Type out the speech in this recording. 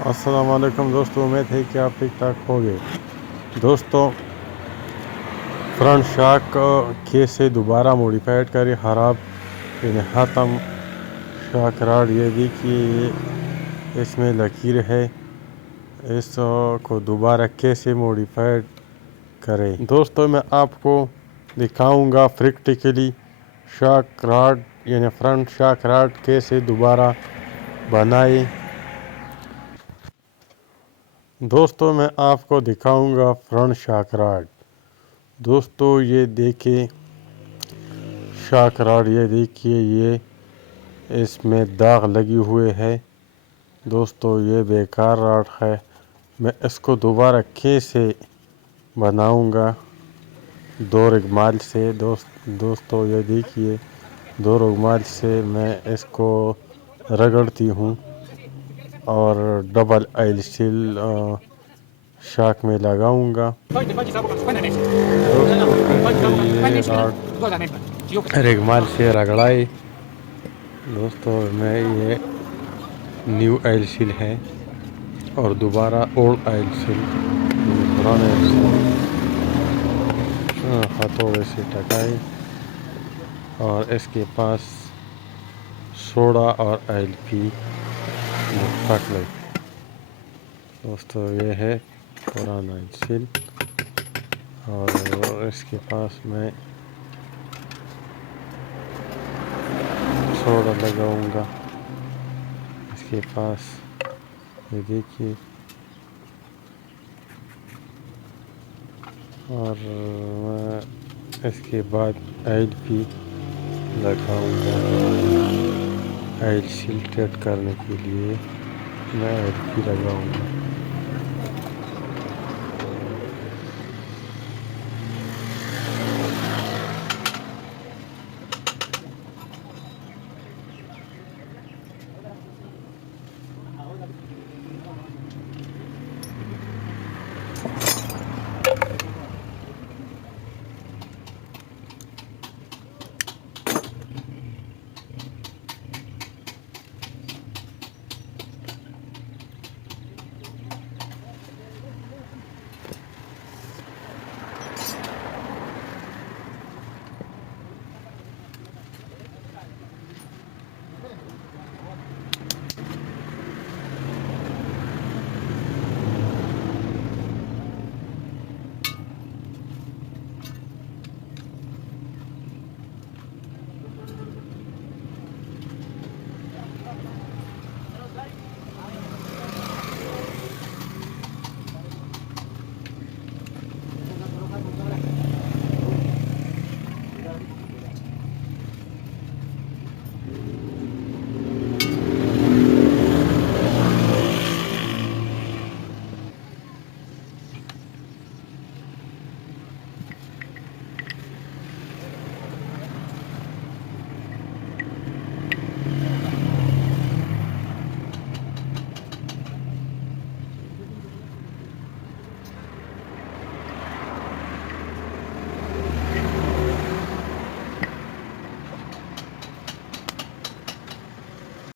अस्सलाम वालेकुम दोस्तों, उम्मीद है कि आप ठीक ठाक होंगे। दोस्तों, फ्रंट शॉक कैसे दोबारा मॉडिफाइड करें, ख़राब यानी ख़त्म शॉक रॉड ये देखिए, इसमें लकीर है। इसको दोबारा कैसे मॉडिफाइड करें दोस्तों, मैं आपको दिखाऊंगा प्रैक्टिकली शॉक रॉड यानी फ्रंट शॉक रॉड कैसे दोबारा बनाए। दोस्तों, मैं आपको दिखाऊंगा फ्रंट शॉक रॉड। दोस्तों, ये देखिए शॉक रॉड, ये देखिए, ये इसमें दाग लगे हुए है। दोस्तों, ये बेकार रॉड है। मैं इसको दोबारा कैसे बनाऊंगा दो रुमाल से। दोस्तों, ये देखिए, दो रुमाल से मैं इसको रगड़ती हूँ और डबल आइल सील शॉक में लगाऊंगा। दोस्तों, फिर ये रॉड रुमाल से रगड़ाए। दोस्तों, मैं ये न्यू आइल सील है और दोबारा ओल्ड आइल सील पुराने हथौड़े से टकाए और इसके पास सोडा और आइल की पकड़े। दोस्तों, ये है पुराना आइल सील और इसके पास मैं सोडा लगाऊंगा। इसके पास ये देखिए, और मैं इसके बाद आइल भी लगाऊंगा। आइल सील सेट करने के लिए मैं आइल भी लगाऊंगा।